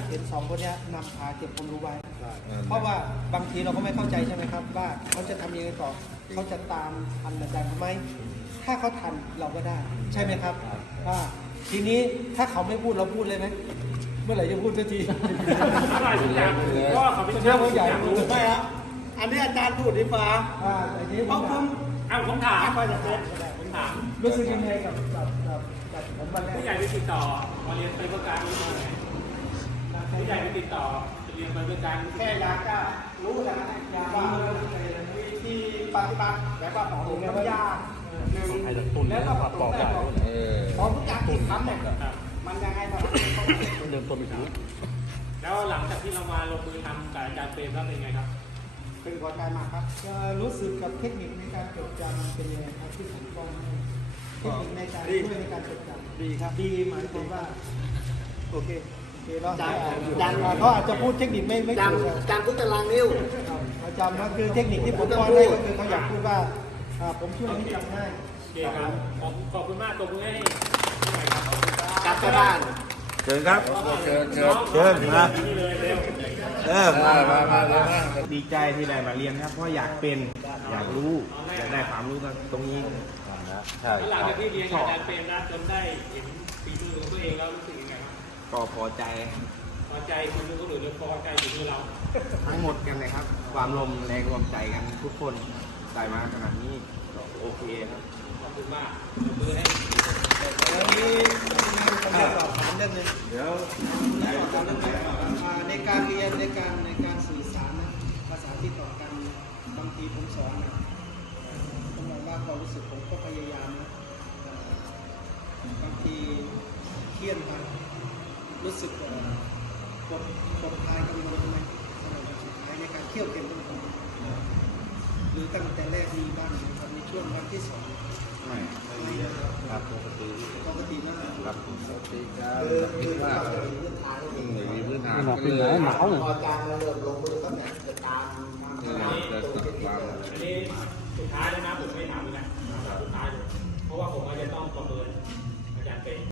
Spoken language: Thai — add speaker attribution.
Speaker 1: เห็นสองคนนี้นำพาเก็บความรู้ไว้เพราะว่าบางทีเราก็ไม่เข้าใจใช่ไหมครับว่าเขาจะทำยังไงต่อเขาจะตามทันอาจารย์ไหมถ้าเขาทันเราก็ได้ใช่ไหมครับทีนี้ถ้าเขาไม่พูดเราพูดเลยไหมเมื่อไหร่จะพูดสักที
Speaker 2: ได้ทุกอย่างก็เขาเป็นเรื่องที่อยากรู้
Speaker 3: ไม่ครับอันนี้อาจารย์พูดดีฟ้า
Speaker 1: อย่างนี้
Speaker 3: เพราะผม
Speaker 2: ผมถามผมถาม
Speaker 1: รู้สึกยังไงกับผมวันแรก
Speaker 2: ผู้ใหญ่ไปติดต่อมาเรียนไปเพื่อการรู้ไหมผู้ใหญ่ไปติดต่อจะเรียนไปเพื่อการ
Speaker 3: แค่อยากจะรู้นะอยากว่าวิธีปฏิบัติแบบว่าของผมยากหนึ่งแล้วก็ปอกแบบของทุกอย่างที่ทำเนี่ยมันยังไงบ้างเริ่มต้นไม่ถูก
Speaker 2: แล้วหลังจากที่เรามาลงมือทำกับอาจารย์เปรมแล้วเป็นไงครับ
Speaker 3: เป็นพอใจมากครับ
Speaker 1: รู้สึกกับเทคนิคในการจดจำเป็นยังไงครับที่ผมต้องเทคนิคในการช่วยในการจดจำ
Speaker 3: ดีครับ
Speaker 1: ดีหมายความว่าโอเคเนาะ
Speaker 3: จัง
Speaker 1: เขาอาจจะพูดเทคนิคไม่
Speaker 3: จัง
Speaker 1: ถูก
Speaker 3: จังทุกตารางนิ้ว
Speaker 1: ประจำก็คือเทคนิคที่ผมป้อนให้ก็คือเขาอยากพูดว่าผมช่วยให้จำง่าย
Speaker 2: โอเคครับขอบคุณมากตัวมือให้
Speaker 3: กลับไปบ้าน
Speaker 4: เชิญครับเชิญนะ
Speaker 2: นี่เลยเร็ว
Speaker 4: มา
Speaker 5: ดีใจที่ได้มาเรียนครับเพราะอยากเป็นอยากรู้อยากได้ความรู้ตรงนี้
Speaker 4: ใช่
Speaker 2: หลังจากที่เรียนกับอาจารย์เปรมนะจนได้เห็นฝีมือของตัวเองแล้วรู้สึกยังไงครับ
Speaker 5: ก็พอใจ
Speaker 2: พอใจฝีมือคนอื่นหรือพอใจฝีมือเรา
Speaker 5: ทั้งหมดกันเลยครับ ความรวมแรงรวมใจกันทุกคนได้มาขนาดนี้ก็โอเคครับ
Speaker 2: ขอบคุณมากตัวมือให้
Speaker 1: แล้วนี้ผมจะสอบถามเรื่องนึง
Speaker 4: เดี๋ยว
Speaker 1: ในการเรียนในการสื่อสารนะภาษาที่ต่อกันบางทีผมสอนนะผมมองว่าความรู้สึกผมก็พยายามนะบางทีเครียดไปรู้สึกกดทายกังวลไหมสุดท้ายในการเที่ยวเต็มตัวหรือตั้งแต่แรกมีบ้างนะครับในช่วงวันที่สอง
Speaker 4: ไม่ครับปกติ
Speaker 1: ปกตินะครับ
Speaker 4: ปกติครับมีพื้นฐาน
Speaker 3: พอจางเราเริ่มลงมือ